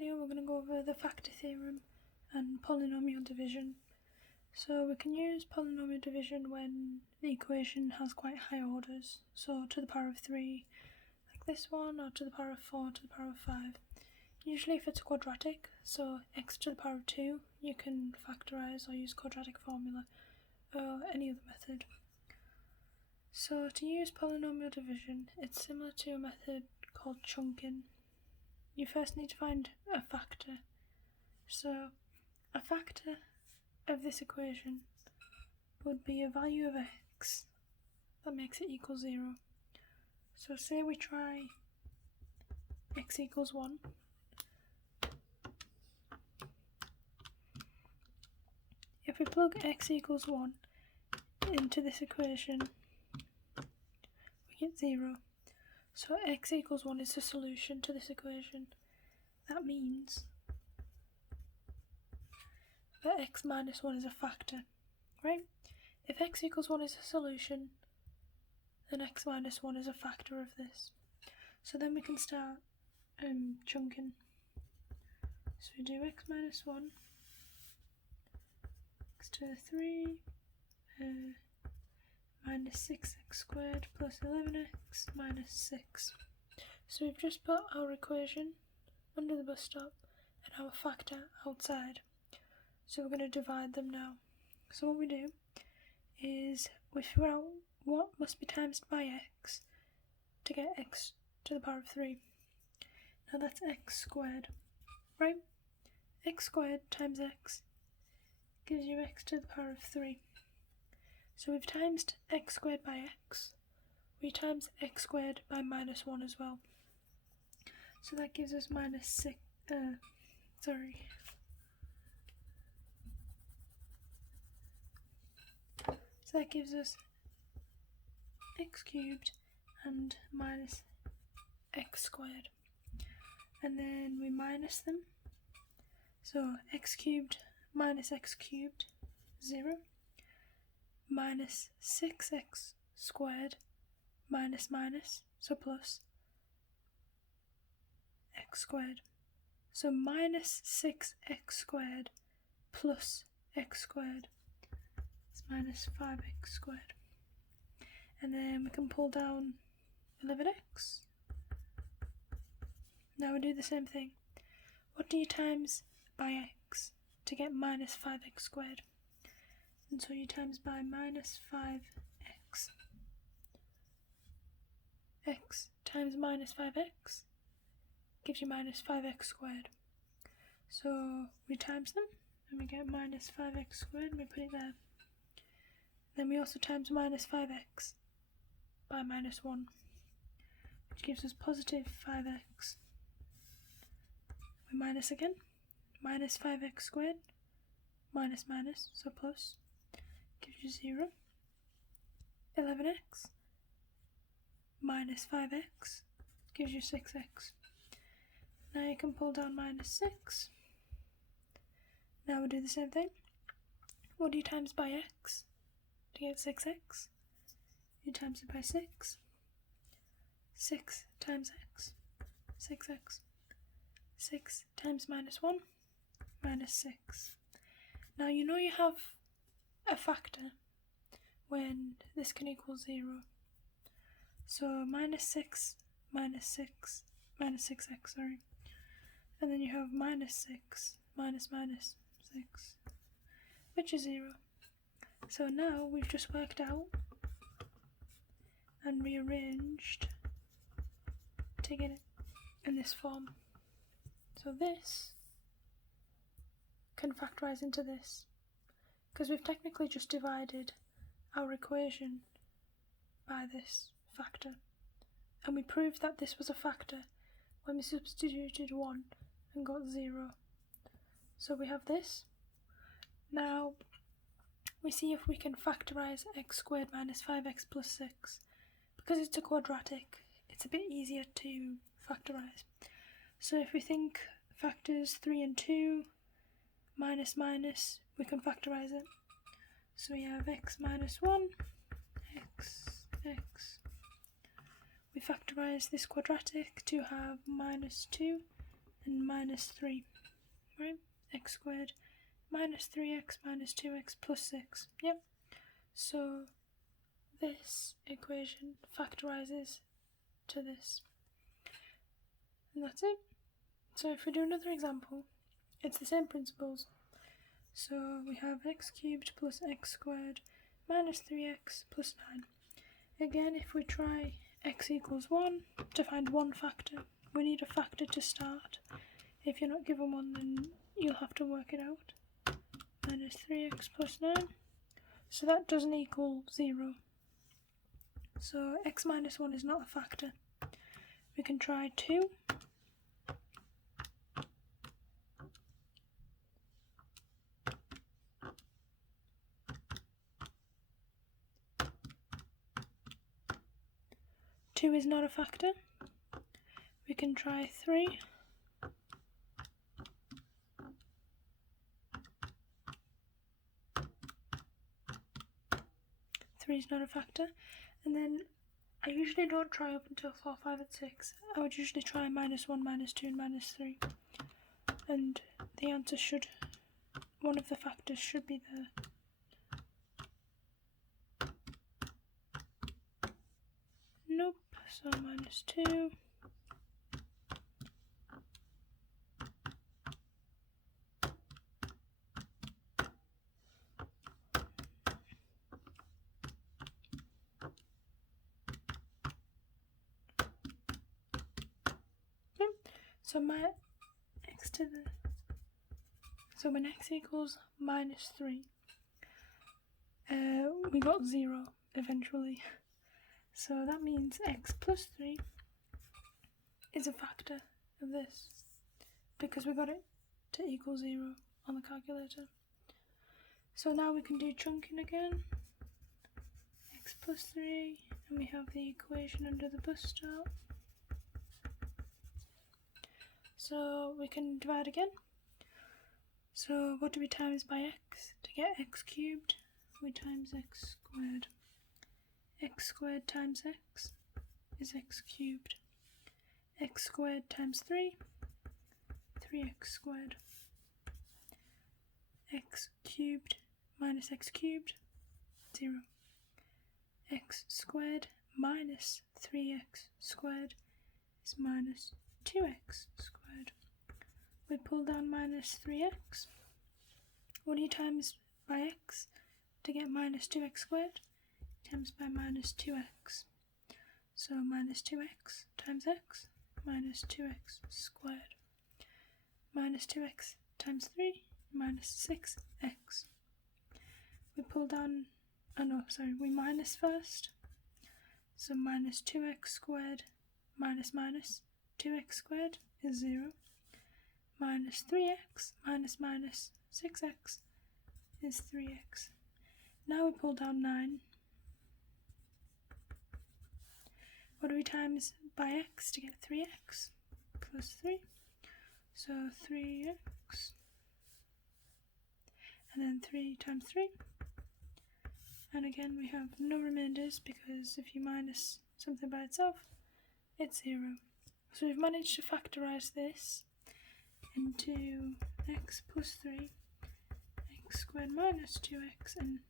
video we're going to go over the factor theorem and polynomial division. So we can use polynomial division when the equation has quite high orders, so to the power of 3 like this one, or to the power of 4 to the power of 5. Usually if it's quadratic, so x to the power of 2, you can factorise or use quadratic formula or any other method. So to use polynomial division, it's similar to a method called chunking. You first need to find a factor. So a factor of this equation would be a value of x that makes it equal 0. So say we try x equals 1. If we plug x equals 1 into this equation, we get 0. So x equals 1 is the solution to this equation. That means that x minus 1 is a factor, right? If x equals 1 is a solution, then x minus 1 is a factor of this. So then we can start chunking. So we do x minus 1, x to the 3, minus 6x squared plus 11x minus 6. So we've just put our equation under the bus stop and our factor outside. So we're going to divide them now. So what we do is we figure out what must be times by x to get x to the power of 3. Now that's x squared, right? X squared times x gives you x to the power of 3. So we've times x squared by x. We times x squared by minus 1 as well. So that gives us minus 6, So that gives us x cubed and minus x squared. And then we minus them. So x cubed minus x cubed, 0. Minus 6x squared minus minus, so plus x squared. So minus 6x squared plus x squared is minus 5x squared. And then we can pull down 11x. Now we do the same thing. What do you times by x to get minus 5x squared? And so you times by minus 5x. X times minus 5x gives you minus 5x squared. So we times them and we get minus 5x squared and we put it there. Then we also times minus 5x by minus 1, which gives us positive 5x. We minus again, minus 5x squared, minus minus, so plus, gives you 0. 11x minus 5x gives you 6x. Now you can pull down minus 6. Now we do the same thing. What do you times by x to get 6x? You times it by 6. 6 times x, 6x. 6 times minus 1, minus 6. Now you know you have a factor when this can equal 0. So minus 6, minus 6, minus 6x, and then you have minus 6, minus minus 6, which is 0. So now we've just worked out and rearranged to get it in this form. So this can factorise into this, because we've technically just divided our equation by this factor, and we proved that this was a factor when we substituted 1 and got 0. So we have this. Now we see if we can factorise x squared minus 5x plus 6. Because it's a quadratic, it's a bit easier to factorise. So if we think factors 3 and 2, minus minus, we can factorise it. So we have x minus 1, x. We factorise this quadratic to have minus 2 and minus 3, right? X squared minus 3x minus 2x plus 6. Yep. So this equation factorizes to this. And that's it. So if we do another example, it's the same principles. So we have x cubed plus x squared minus 3x plus 9. Again, if we try x equals 1 to find one factor, we need a factor to start. If you're not given one, then you'll have to work it out. Minus 3x plus 9. So that doesn't equal 0. So x minus 1 is not a factor. We can try 2. Two is not a factor. We can try 3. Three is not a factor. And then I usually don't try up until 4, 5 and 6. I would usually try minus 1, minus 2 and minus 3. And the answer should, one of the factors should be there. Nope, so minus 2. So my x to the, so when x equals minus 3, we got 0 eventually. So that means x plus 3 is a factor of this, because we got it to equal 0 on the calculator. So now we can do chunking again. X plus 3, and we have the equation under the bus stop. So we can divide again. So what do we times by x? To get x cubed, we times x squared. X squared times x is x cubed. X squared times 3, 3x squared. X cubed minus x cubed, 0. X squared minus 3x squared is minus 2x squared. We pull down minus 3x. What do you times by x to get minus 2x squared? Times by minus 2x. So minus 2x times x minus 2x squared. Minus 2x times 3 minus 6x. We pull down, we minus first. So minus 2x squared minus minus 2x squared is 0. Minus 3x minus minus 6x is 3x. Now we pull down 9. What do we times by x to get 3x? Plus 3. So 3x. And then 3 times 3. And again we have no remainders, because if you minus something by itself, it's 0. So we've managed to factorise this into x plus 3, x squared minus 2x, and